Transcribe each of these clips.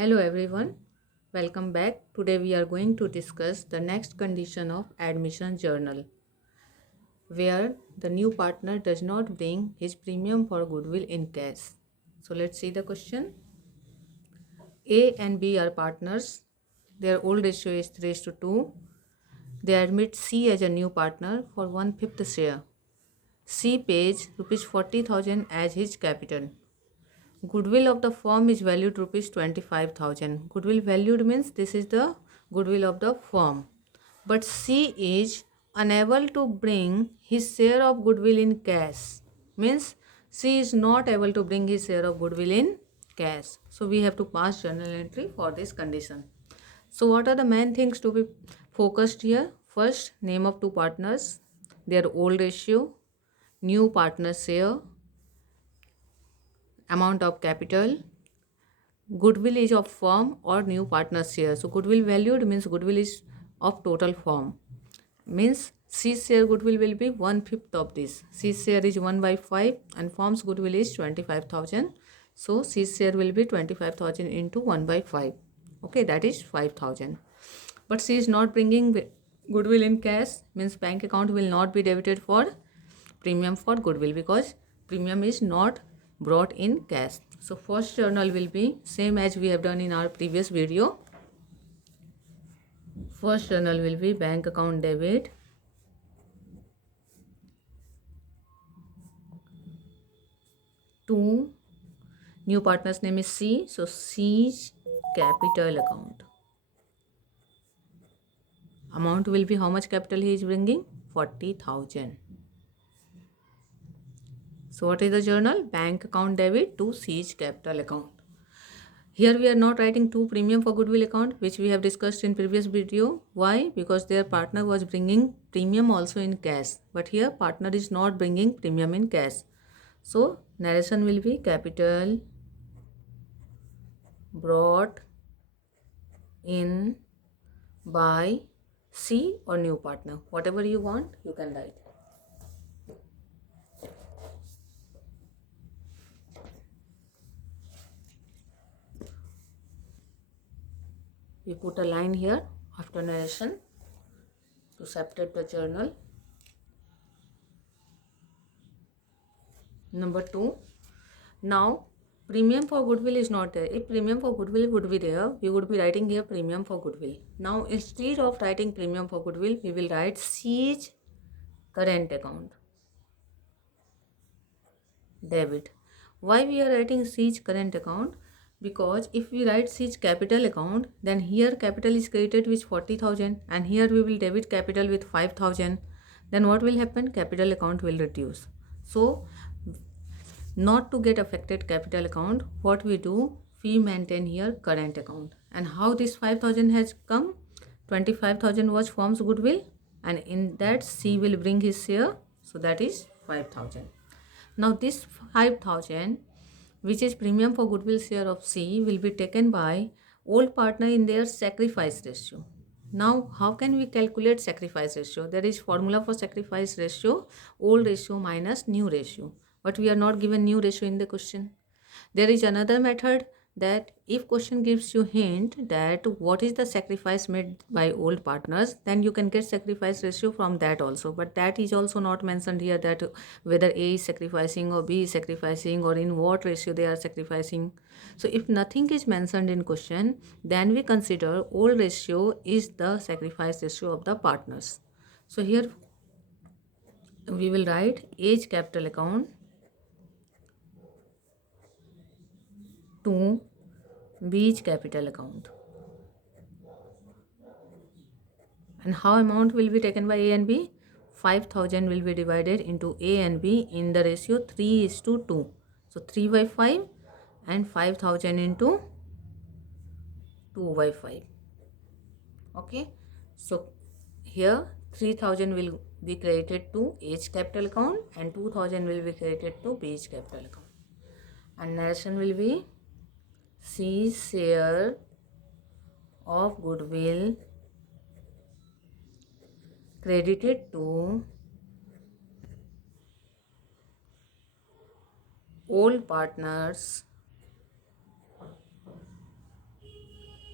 Hello everyone, welcome back. Today we are going to discuss the next condition of admission journal where the new partner does not bring his premium for goodwill in cash. So let's see the question. A and B are partners. Their old ratio is 3:2. They admit C as a new partner for 1/5 share. C pays rupees 40,000 as his capital. Goodwill of the firm is valued rupees 25,000. Goodwill valued means this is the goodwill of the firm. But C is unable to bring his share of goodwill in cash. Means C is not able to bring his share of goodwill in cash. So we have to pass journal entry for this condition. So what are the main things to be focused here? First, name of two partners, their old ratio, new partner share, amount of capital, goodwill is of firm or new partner share. So goodwill valued means goodwill is of total firm. Means C share goodwill will be 1/5 of this. C share is 1 by 5 and firm's goodwill is 25,000. So C share will be 25,000 into 1 by 5. Okay, that is 5,000. But she is not bringing goodwill in cash, means bank account will not be debited for premium for goodwill because premium is not brought in cash. So first journal will be same as we have done in our previous video. First journal will be bank account debit to new partner's name is C. So C's capital account. Amount will be how much capital he is bringing? 40,000. So what is the journal? Bank account debit to C's capital account. Here we are not writing two premium for goodwill account which we have discussed in previous video. Why? Because their partner was bringing premium also in cash. But here partner is not bringing premium in cash. So narration will be capital brought in by C or new partner. Whatever you want you can write. We put a line here after narration to separate the journal. Number 2. Now premium for goodwill is not there. If premium for goodwill would be there, we would be writing here premium for goodwill. Now instead of writing premium for goodwill, we will write C's current account debit. Why we are writing C's current account? Because if we write C's capital account, then here capital is created with 40,000 and here we will debit capital with 5,000. Then what will happen? Capital account will reduce. So not to get affected capital account, what we do, we maintain here current account. And how this 5,000 has come? 25,000 was firm's goodwill and in that C will bring his share, so that is 5,000. Now this 5,000 which is premium for goodwill share of C will be taken by old partner in their sacrifice ratio. Now how can we calculate sacrifice ratio? There is formula for sacrifice ratio, old ratio minus new ratio. But we are not given new ratio in the question. There is another method that if question gives you hint that what is the sacrifice made by old partners, then you can get sacrifice ratio from that also. But that is also not mentioned here, that whether A is sacrificing or B is sacrificing or in what ratio they are sacrificing. So if nothing is mentioned in question, then we consider old ratio is the sacrifice ratio of the partners. So here we will write A's capital account to B's capital account. And how amount will be taken by A and B? 5,000 will be divided into A and B in the ratio 3:2. So 3 by 5 and 5,000 into 2 by 5. Okay. So here 3,000 will be credited to A's capital account and 2,000 will be credited to B's capital account. And narration will be C's share of goodwill credited to old partners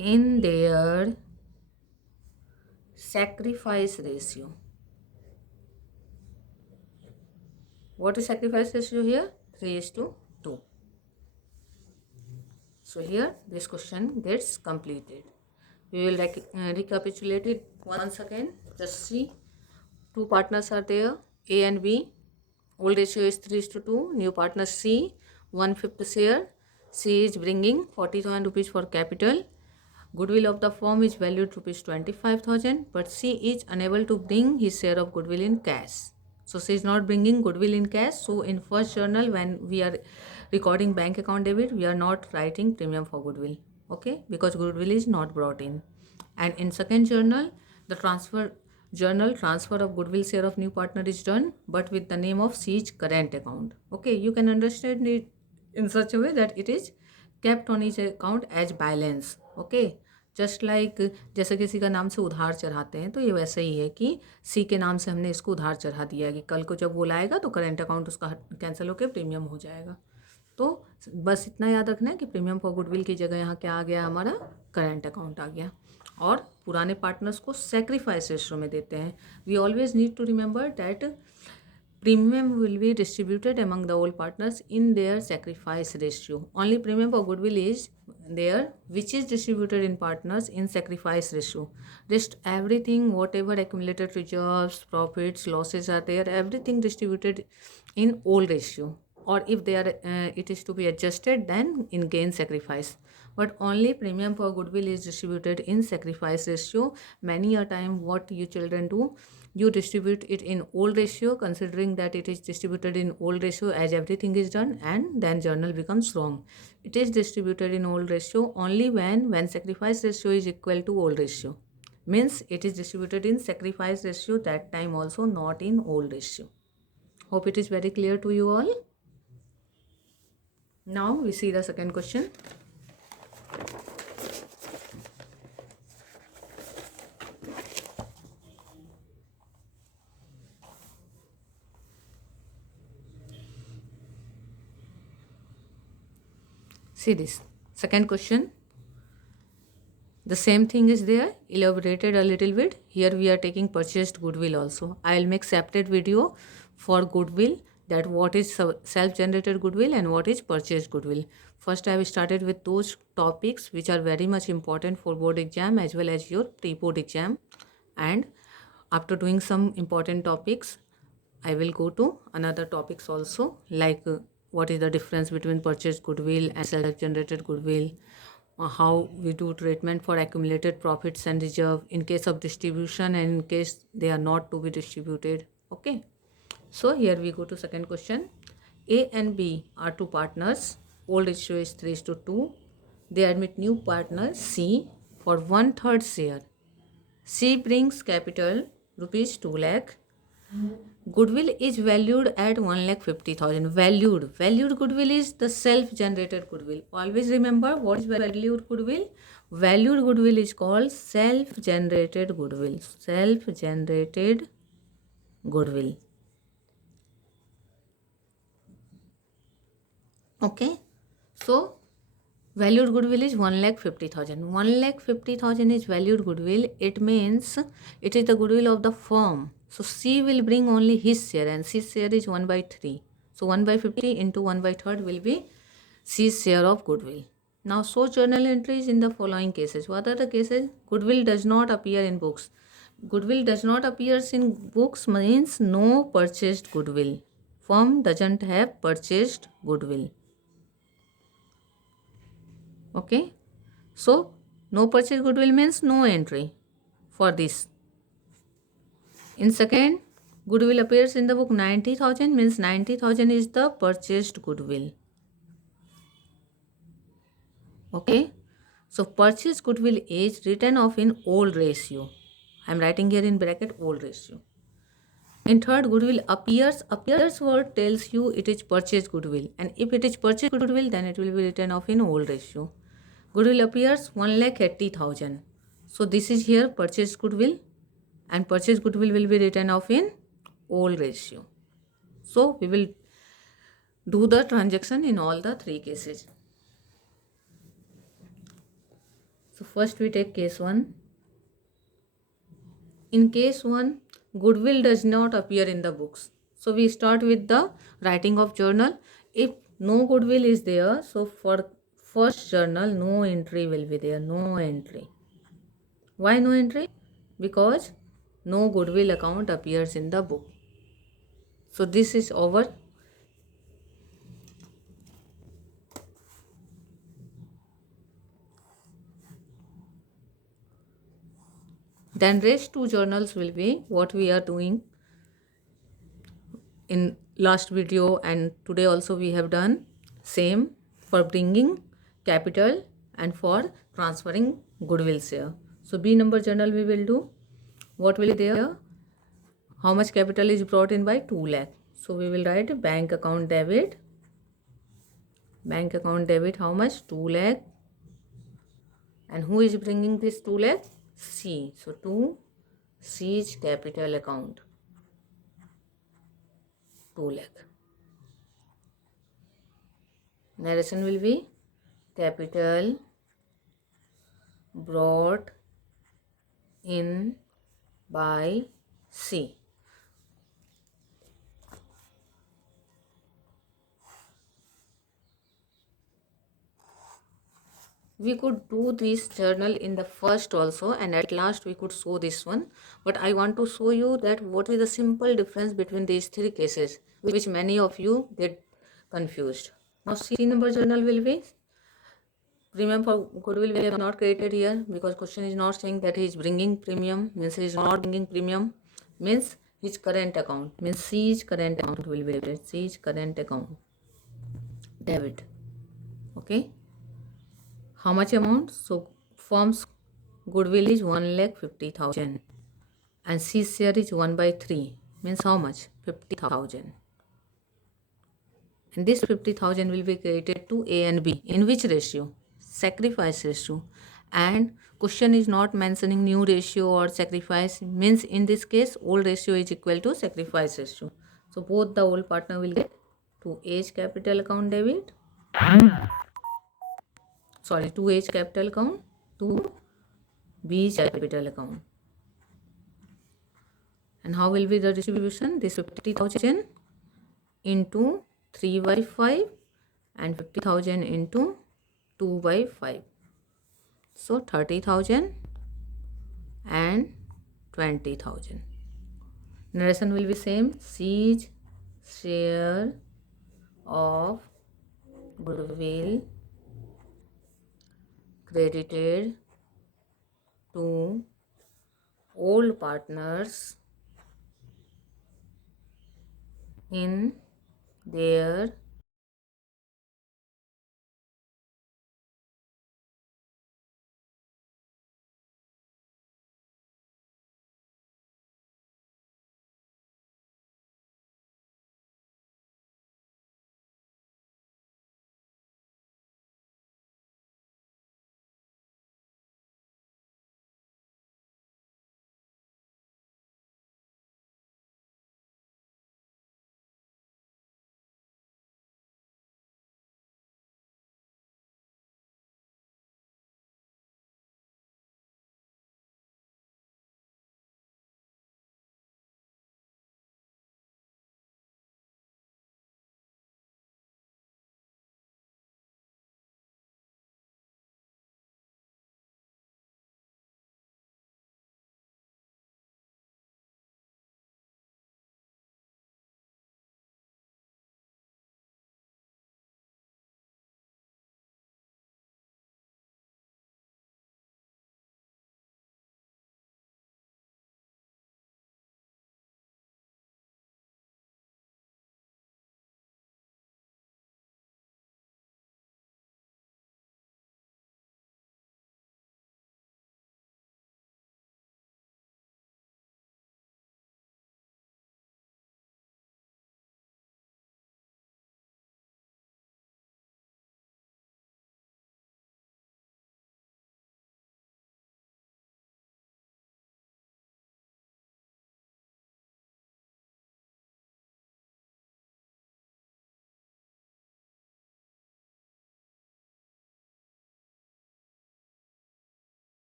in their sacrifice ratio. What is sacrifice ratio here? 3:2. So here this question gets completed. We will recapitulate it once again. Just see, two partners are there, A and B. Old ratio is 3:2. New partner C, 1/5 share. C is bringing 40,000 rupees for capital. Goodwill of the firm is valued rupees 25,000, but C is unable to bring his share of goodwill in cash. So she is not bringing goodwill in cash. So in first journal, when we are recording bank account debit, we are not writing premium for goodwill. Okay, because goodwill is not brought in. And in second journal, the transfer of goodwill share of new partner is done, but with the name of C's current account. Okay, you can understand it in such a way that it is kept on his account as balance. Okay, just like जैसे किसी का नाम से उधार चढ़ाते हैं, तो ये वैसे ही है कि सी के नाम से हमने इसको उधार चढ़ा दिया कि कल को जब वो लाएगा तो करेंट अकाउंट उसका कैंसिल होकर प्रीमियम हो जाएगा. तो बस इतना याद रखना है कि प्रीमियम फॉर गुडविल की जगह यहाँ क्या आ गया, हमारा करेंट अकाउंट आ गया. और पुराने पार्टनर्स को सेक्रीफाइस रेशियो में देते हैं. We always need to remember that premium will be distributed among the old partners in their sacrifice ratio. Only premium for goodwill is there, which is distributed in partners in sacrifice ratio. Rest everything, whatever accumulated reserves, profits, losses are there, everything distributed in old ratio. Or if they are, it is to be adjusted, then in gain sacrifice. But only premium for goodwill is distributed in sacrifice ratio. Many a time, what you children do, you distribute it in old ratio, considering that it is distributed in old ratio as everything is done, and then journal becomes wrong. It is distributed in old ratio only when sacrifice ratio is equal to old ratio. Means it is distributed in sacrifice ratio, that time also, not in old ratio. Hope it is very clear to you all. Now we see the second question. See this second question. The same thing is there, elaborated a little bit. Here we are taking purchased goodwill also. I will make separate video for goodwill, that what is self-generated goodwill and what is purchased goodwill. First I have started with those topics which are very much important for board exam as well as your pre-board exam. And after doing some important topics, I will go to another topics also, like what is the difference between purchased goodwill and self-generated goodwill, how we do treatment for accumulated profits and reserve in case of distribution and in case they are not to be distributed. Okay, so here we go to second question. A and B are two partners. Old ratio is 3:2. They admit new partner C for 1/3 share. C brings capital rupees 2 lakh. Goodwill is valued at 1,50,000. Valued goodwill is the self-generated goodwill. Always remember what is valued goodwill. Valued goodwill is called self-generated goodwill. Self-generated goodwill. Okay. So valued goodwill is 1,50,000. 1,50,000 is valued goodwill. It means it is the goodwill of the firm. So C will bring only his share, and C's share is 1/3. So 1/50 into 1/3 will be C's share of goodwill. Now show journal entries in the following cases. What are the cases? Goodwill does not appear in books. Goodwill does not appear in books means no purchased goodwill. Firm doesn't have purchased goodwill. Okay, so no purchase goodwill means no entry for this. In second, goodwill appears in the book 90,000 means 90,000 is the purchased goodwill. Okay, so purchased goodwill is written off in old ratio. I am writing here in bracket old ratio. In third, goodwill appears word tells you it is purchased goodwill, and if it is purchased goodwill, then it will be written off in old ratio. Goodwill appears 1,80,000. So this is here purchased goodwill, and purchased goodwill will be written off in old ratio. So we will do the transaction in all the three cases. So first we take case 1. In case 1, goodwill does not appear in the books. So we start with the writing of journal. If no goodwill is there, so for first journal, no entry will be there, no entry. Why no entry? Because no goodwill account appears in the book. So this is over. Then rest 2 journals will be what we are doing in last video, and today also we have done same for bringing capital and for transferring goodwill share. So B number journal we will do. What will be there? How much capital is brought in by 2 lakh. So we will write bank account debit. Bank account debit how much? 2 lakh. And who is bringing this 2 lakh? C. So to C's capital account 2 lakh. Narration will be capital brought in by C. We could do this journal in the first also, and at last we could show this one, but I want to show you that what is the simple difference between these 3 cases, which many of you get confused. Now C number journal will be premium for goodwill we have not created here, because question is not saying that he is bringing premium, means he is not bringing premium, means his current account, means C's current account will be debit, C's current account debit. Okay, how much amount? So firm's goodwill is 1,50,000 and C's share is 1/3, means how much? 50,000. And this 50,000 will be created to A and B. In which ratio? Sacrifice ratio. And question is not mentioning new ratio or sacrifice, means in this case old ratio is equal to sacrifice ratio. So both the old partner will get to A's capital account debit. Sorry, to A's capital account to B's capital account. And how will be the distribution? This 50,000 into 3/5 and 50,000 into 2/5. So 30,000 and 20,000. Narration will be same. C's share of goodwill credited to old partners in their